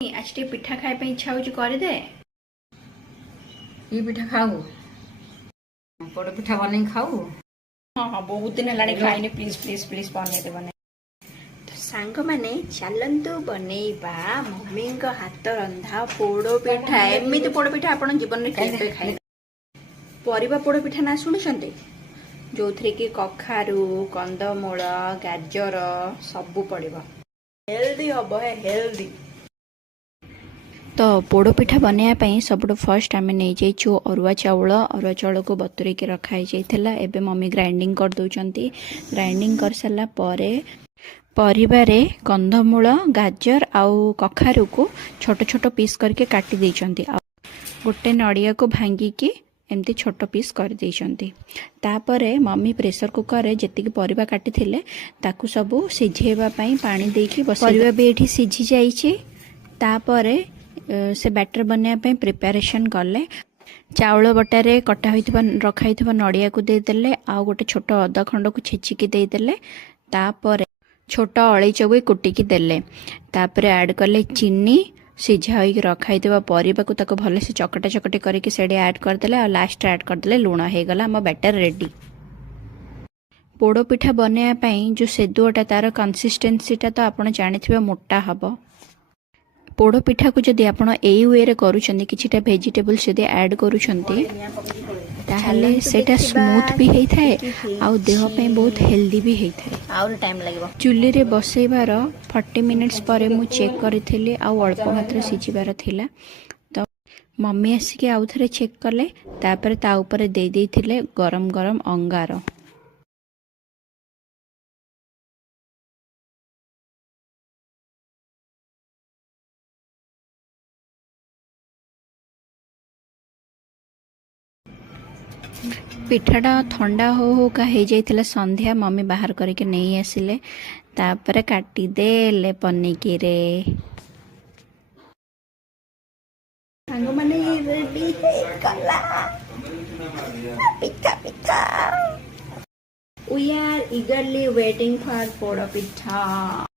आज टे पिठा खाए इच्छा हो करदे ये पिठा खाऊ पोड़ पिठा बन खाऊ। हाँ हाँ बहुत दिन है खाई प्लीज प्लीज प्लीज बने बने तो सांग मैंने चलतु बनइबा मम्मी हाथ रंधा पोड़ पिठा एमती पोड़ पिठा आप जीवन में खाए परिबा पोड़ पिठा ना शुणी जो थे कि कखारू कंदमूल गाजर सबू पड़ो हेल्दी हम है हेल्दी। तो पोड़ पिठा बनवाई सब फर्स्ट आम नहीं जाइए अरुआ चाउल को बतुरे के रखाई जाइए एबे मम्मी ग्राइंडिंग कर दौरान ग्राइंडिंग कर सारा परिवार कंदमूल गाजर आउ कखारू को छोट छोट पीस करके काटी देइचंती गोटे नड़िया को भांगिकी एमती छोट पीस कर देइचंती तापरे मम्मी प्रेशर कुकर रे जेतिकी परिबा काटी थिले ताकू सब सिझेबा पई पानी देकी बस परिबा भी एठी सिझी जाइछि तापरे से बैटर बनवाई प्रिपेरेसन कले चाउल बटारे कटा रखाई नड़िया को देदेले आउ गोटे छोट अदा खंड को छेचिकी देदेले तापर छोट अलैच भी कुटिकी देले तापर ऐड कले चीनी सिझा होगी रखाई परिबा को ताको भले से चकटा चकटी करके सेडे ऐड करदेले आ लास्ट ऐड करदेले लूण हो गला हम बैटर रेडी। पोड़ पिठा बनवाई जो सेदुआटा तार कंसिस्टेंसीटा तो आप जानी मोटा हम पोड़ पिठा को जदि आपण एई वे रे करूछन्ती किछिटा वेजिटेबल्स जदि ऐड करूछन्ती ताहले सेटा स्मूथ भी हेई थाए आ देह पे बहुत हेल्दी भी हेई थाए और टाइम लागबो। चुल्ली रे बसैबार 40 मिनिट्स परे मु चेक करथिली आ अल्प मात्रा सिझिबार थिला तो मम्मी आसिके आउ थरे चेक कले तापर ता ऊपर दे देथिले गरम गरम अंगार पिठाटा ठंडा हो का हो जाइथिला संध्या मम्मी बाहर करके नहीं आसिले तापर काटी देले पनिकी रे सांग माने रेडी है कला पिठा पिठा we are eagerly waiting for poda pitha.